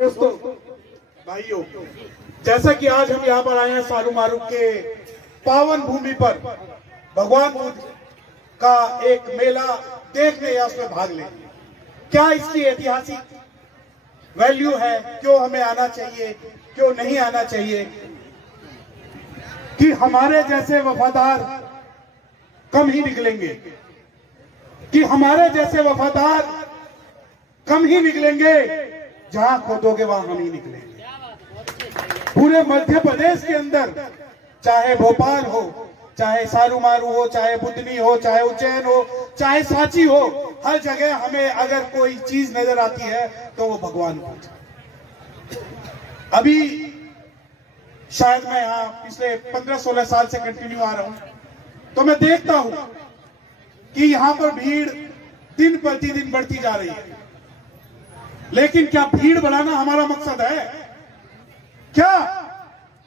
दोस्तों भाइयों, जैसा कि आज हम यहाँ पर आए हैं सारू मारूफ के पावन भूमि पर भगवान बुद्ध का एक मेला देखने या उसमें भाग लें। क्या इसकी ऐतिहासिक वैल्यू है, क्यों हमें आना चाहिए, क्यों नहीं आना चाहिए, कि हमारे जैसे वफादार कम ही निकलेंगे, कि हमारे जैसे वफादार कम ही निकलेंगे, जहां खोदोगे वहां हम ही निकलेंगे। पूरे मध्य प्रदेश के अंदर, चाहे भोपाल हो, चाहे सारूमारू हो, चाहे बुधनी हो, चाहे उज्जैन हो, चाहे सांची हो, हर जगह हमें अगर कोई चीज नजर आती है तो वो भगवान बुद्ध। अभी शायद मैं यहाँ पिछले 15-16 साल से कंटिन्यू आ रहा हूं, तो मैं देखता हूं कि यहां पर भीड़ दिन प्रतिदिन बढ़ती जा रही है। लेकिन क्या भीड़ बढ़ाना हमारा मकसद है? क्या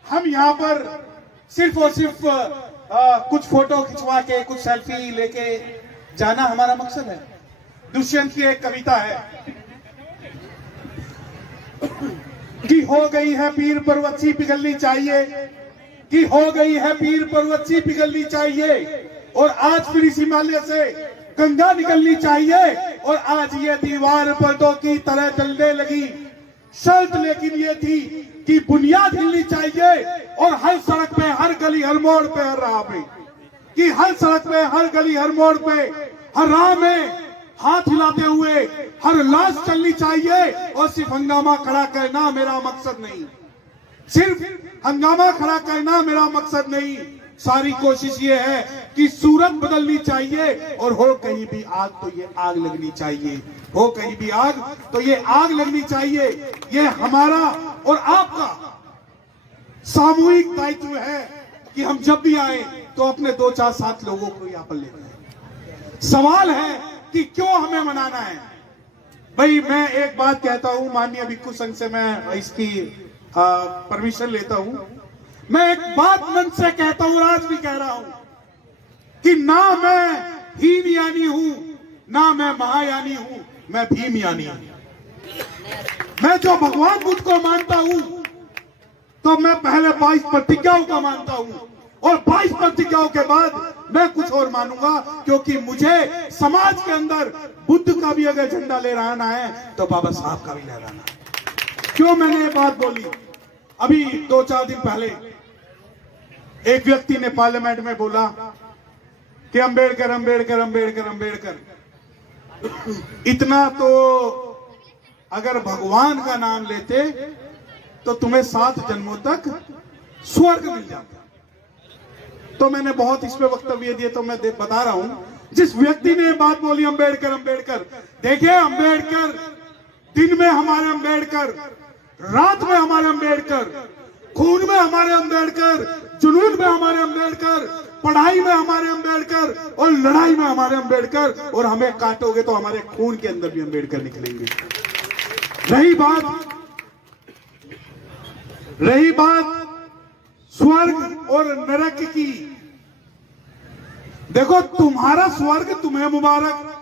हम यहां पर सिर्फ और सिर्फ कुछ फोटो खिंचवा के, कुछ सेल्फी लेके जाना हमारा मकसद है? दुष्यंत की एक कविता है कि हो गई है पीर पर्वत पिघलनी चाहिए, कि हो गई है पीर पर्वत पिघलनी चाहिए, और आज फिर इस हिमालय से गंगा निकलनी चाहिए, और आज ये दीवार पर्दों की तरह जलने लगी। शर्त लेकिन ये थी कि बुनियाद हिलनी चाहिए, और हर सड़क पे, हर गली, हर मोड़ पे, हर राह पे, कि हर सड़क पे, हर गली, हर मोड़ पे, हर राह में हाथ हिलाते हुए हर लाश चलनी चाहिए। और सिर्फ हंगामा खड़ा करना मेरा मकसद नहीं, सिर्फ हंगामा खड़ा करना मेरा मकसद नहीं। सारी कोशिश ये है कि सूरत बदलनी चाहिए, और हो कहीं भी आग तो ये आग लगनी चाहिए, हो कहीं भी आग तो ये आग लगनी चाहिए। ये हमारा और आपका सामूहिक दायित्व है कि हम जब भी आए तो अपने 2-4-7 लोगों को यहाँ पर लेकर आए। सवाल है कि क्यों हमें मनाना है? भाई मैं एक बात कहता हूं, माननीय भिक्खु संघ से मैं इसकी परमिशन लेता हूं। मैं एक बात मन से कहता हूं, आज भी कह रहा हूं, कि ना मैं हीन यानी हूं, ना मैं महायानी हूं, मैं भीम यानी हूं। मैं जो भगवान बुद्ध को मानता हूं, तो मैं पहले 22 प्रतिज्ञाओं का मानता हूं, और 22 प्रतिज्ञाओं के बाद मैं कुछ और मानूंगा, क्योंकि मुझे समाज के अंदर बुद्ध का भी अगर झंडा लहराना है तो बाबा साहब का भी लहराना है। क्यों मैंने ये बात बोली? अभी 2-4 दिन पहले एक व्यक्ति ने पार्लियामेंट में बोला कि अंबेडकर अंबेडकर अंबेडकर अंबेडकर। इतना तो अगर भगवान का नाम लेते तो तुम्हें 7 जन्मों तक स्वर्ग मिल जाता। तो मैंने बहुत इस पे वक्तव्य दिए, तो मैं बता रहा हूं, जिस व्यक्ति ने बात बोली अंबेडकर अंबेडकर, देखिए अंबेडकर, दिन में हमारे अंबेडकर, रात में हमारे अंबेडकर, खून में हमारे अंबेडकर, जुनून में हमारे अंबेडकर, पढ़ाई में हमारे अंबेडकर, और लड़ाई में हमारे अंबेडकर, और हमें काटोगे तो हमारे खून के अंदर भी अंबेडकर निकलेंगे। रही बात स्वर्ग और नरक की, देखो तुम्हारा स्वर्ग तुम्हें मुबारक,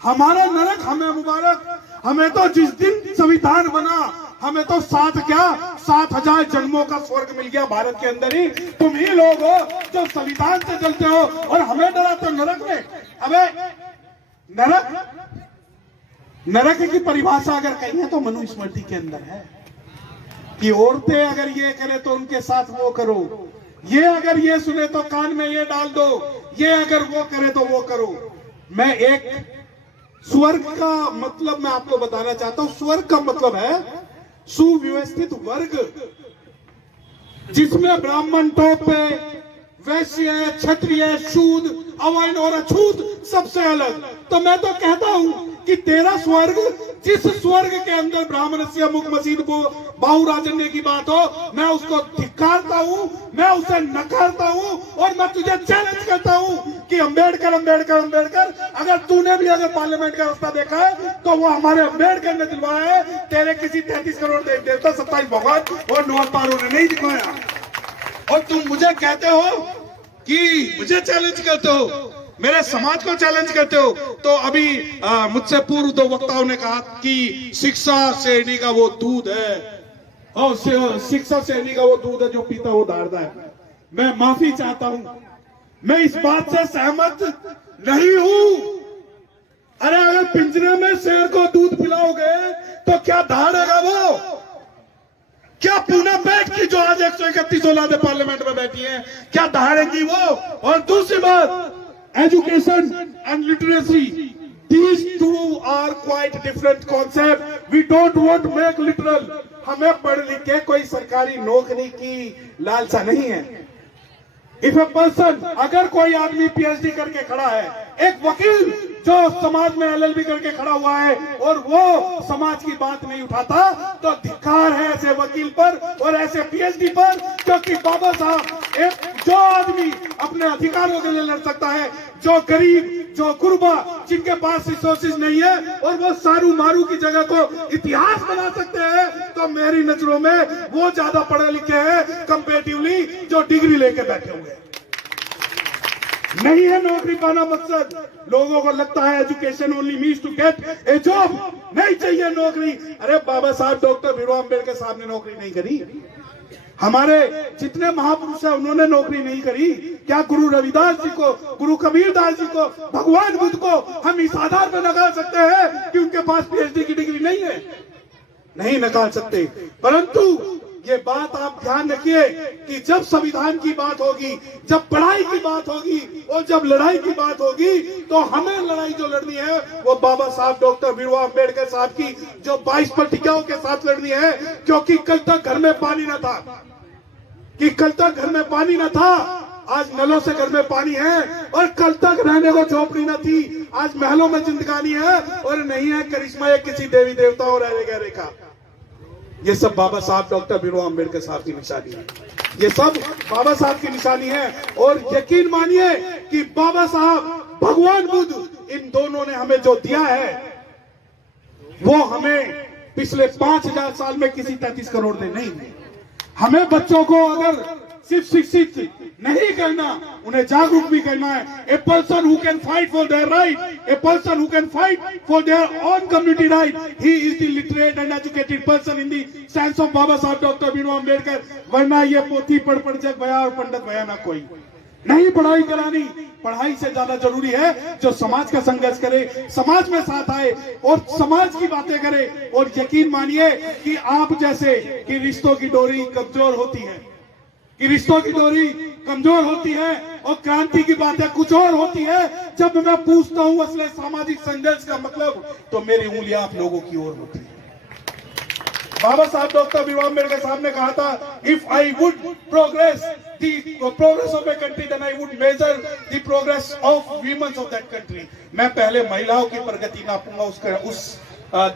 हमारा नरक हमें मुबारक। हमें तो जिस दिन संविधान बना, हमें तो 7,000 जन्मों का स्वर्ग मिल गया भारत के अंदर ही। तुम ही लोग हो जो संविधान से चलते हो और हमें डराते हो नरक में। अबे नरक की परिभाषा अगर कही है तो मनुस्मृति के अंदर है कि औरतें अगर ये करे तो उनके साथ वो करो, ये अगर ये सुने तो कान में ये डाल दो, ये अगर वो करे तो वो करो। मैं एक स्वर्ग का मतलब मैं आपको बताना चाहता हूं। स्वर्ग का मतलब है सुव्यवस्थित वर्ग, जिसमें ब्राह्मण टॉप पे, वैश्य, क्षत्रिय, शूद्र, अवर्ण और अछूत सबसे अलग। तो मैं तो कहता हूं कि तेरा स्वर्ग, जिस स्वर्ग के अंदर ब्राह्मण से मुख मसीद बाहु राजन्य की बात हो, मैं उसको धिक्कारता हूं, मैं उसे नकारता हूं, और मैं तुझे चैलेंज करता हूं कि अंबेडकर अंबेडकर अंबेडकर, अगर तूने भी अगर पार्लियामेंट का रास्ता देखा है तो वो हमारे अंबेडकर ने दिलवाया है। तेरे किसी 33 करोड़ देवता, 27 भगवान और 9 अवतारों ने नहीं दिखवाया। और तुम मुझे कहते हो कि मुझे चैलेंज करते हो, मेरे समाज को चैलेंज करते हो। तो अभी मुझसे पूर्व दो वक्ताओं ने कहा कि शिक्षा श्रेणी का वो दूध है, और शिक्षा श्रेणी का वो दूध है जो पीता वो धारता है। मैं माफी चाहता हूं, मैं इस बात से सहमत नहीं हूं। अरे अगर पिंजरे में शेर को दूध पिलाओगे तो क्या धारेगा वो? क्या पूना बैठ की जो आज 131 औलादे पार्लियामेंट में बैठी है, क्या धारेगी वो? और दूसरी बात, education and literacy, these two are quite different concept. We don't want to make literal. हमें पढ़ लिख के कोई सरकारी नौकरी की लालसा नहीं है। इफ ए पर्सन, अगर कोई आदमी पीएचडी करके खड़ा है, एक वकील जो समाज में एलएलबी करके खड़ा हुआ है और वो समाज की बात नहीं उठाता, तो धिक्कार है ऐसे वकील पर और ऐसे पीएचडी पर। क्योंकि बाबा साहब एक जो आदमी अपने अधिकारों के लिए लड़ सकता है, जो गरीब, जो गुरबा, जिनके पास रिसोर्सेज नहीं है, और वो सारू मारू की जगह को इतिहास बना सकते हैं, तो मेरी नजरों में वो ज्यादा पढ़े लिखे हैं कंपेरेटिवली जो डिग्री लेके बैठे हुए हैं। नहीं है नौकरी पाना मकसद। लोगों को लगता है education only means to get a job, नहीं चाहिए नौकरी। अरे बाबा साहब डॉक्टर भीमराव अम्बेडकर साहब ने नौकरी नहीं करी, हमारे जितने महापुरुष हैं उन्होंने नौकरी नहीं करी। क्या गुरु रविदास जी को, गुरु कबीरदास जी को, भगवान बुद्ध को हम इस आधार पर नकार सकते हैं कि उनके पास पीएचडी की डिग्री नहीं है? नहीं नकार सकते। परंतु ये बात आप ध्यान रखिए कि जब संविधान की बात होगी, जब पढ़ाई की बात होगी और जब लड़ाई की बात होगी, तो हमें लड़ाई जो लड़नी है वो बाबा साहब डॉक्टर भीमराव अम्बेडकर साहब की जो 22 प्रतिज्ञाओं के साथ लड़नी है। क्योंकि कल तक घर में पानी न था, आज नलों से घर में पानी है, और कल तक रहने को झोपड़ी न थी, आज महलों में जिंदगानी है, और नहीं है करिश्मा या किसी देवी देवताओं रहने गहरे का। ये सब बाबा साहब डॉक्टर भीमराव अम्बेडकर साहब की निशानी है, ये सब बाबा साहब की निशानी है। और यकीन मानिए कि बाबा साहब, भगवान बुद्ध, इन दोनों ने हमें जो दिया है वो हमें पिछले 5000 साल में किसी 33 करोड़ ने नहीं दी। हमें बच्चों को अगर सिर्फ शिक्षित नहीं करना, उन्हें जागरूक भी करना है। A person who can fight for their right, a person who can fight for their own community right, he is the literate and educated person in the sense of Baba Saheb doctor Bhimrao Ambedkar. वरना ये पोथी पढ़ पढ़ जग भया और पंडित भया ना कोई। नहीं पढ़ाई करानी, पढ़ाई से ज्यादा जरूरी है जो समाज का संघर्ष करे, समाज में साथ आए और समाज की बातें करे। और यकीन मानिए कि आप जैसे कि रिश्तों की डोरी कमजोर होती है, और क्रांति की बातें कुछ और होती है। जब मैं पूछता हूं असली सामाजिक संघर्ष का मतलब, तो मेरी उंगलियां आप लोगों की ओर होती है। बाबा साहब डॉक्टर भीमराव अम्बेडकर साहब ने कहा था, if I would progress the progress of a country, then I would measure the progress of women of that country. मैं पहले महिलाओं की प्रगति नापूंगा उस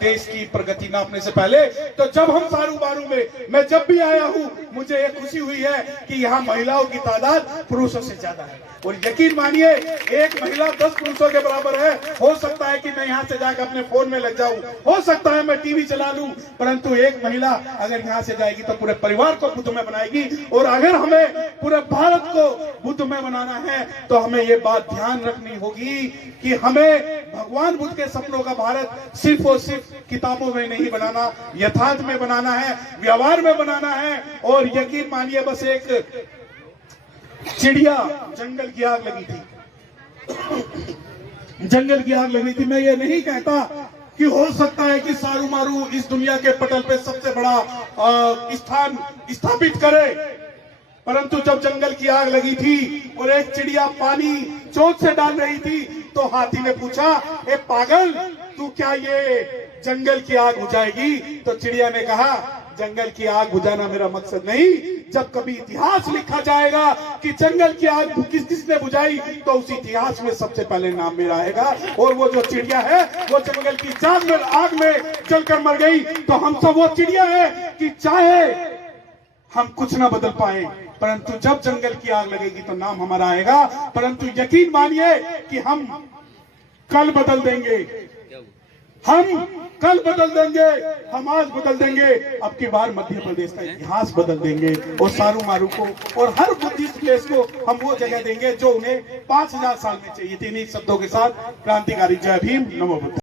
देश की प्रगति नापने से पहले। तो जब हम सारू बारू में, मैं जब भी आया हूं, मुझे ये खुशी हुई है कि यहाँ महिलाओं की तादाद पुरुषों से ज्यादा है। और यकीन मानिए एक महिला 10 पुरुषों के बराबर है। हो सकता है कि मैं यहाँ से जाकर अपने फोन में लग जाऊं, हो सकता है मैं टीवी चला लूं, परंतु एक महिला अगर यहाँ से जाएगी तो पूरे परिवार को बुद्ध में बनाएगी। और अगर हमें पूरे भारत को बुद्ध में बनाना है तो हमें ये बात ध्यान रखनी होगी कि हमें भगवान बुद्ध के सपनों का भारत सिर्फ और सिर्फ किताबों में नहीं बनाना, यथार्थ में बनाना है, व्यवहार में बनाना है। और यकीन मानिए, बस एक चिड़िया, जंगल की आग लगी थी, मैं ये नहीं कहता कि हो सकता है कि सारू मारू इस दुनिया के पटल पे सबसे बड़ा स्थान स्थापित करे, परंतु जब जंगल की आग लगी थी और एक चिड़िया पानी चोट से डाल रही थी, तो हाथी ने पूछा, ए पागल, तू क्या ये जंगल की आग बुझाएगी? तो चिड़िया ने कहा, जंगल की आग बुझाना मेरा मकसद नहीं। जब कभी इतिहास लिखा जाएगा कि जंगल की आग किसने बुझाई, तो उस इतिहास में सबसे पहले नाम मेरा आएगा। और वो जो चिड़िया है वो जंगल की आग में जलकर मर गई। तो हम सब वो चिड़िया है कि चाहे हम कुछ ना बदल पाए, परंतु जब जंगल की आग लगेगी तो नाम हमारा आएगा। परंतु यकीन मानिए कि हम कल बदल देंगे, हम कल बदल देंगे, हम आज बदल देंगे। अब की बार मध्य प्रदेश का इतिहास बदल देंगे और सारू मारू को और हर बुद्धिस्ट प्लेस को हम वो जगह देंगे जो उन्हें 5000 साल में चाहिए थी। इन शब्दों के साथ क्रांतिकारी जय भीम, नमो बुद्ध।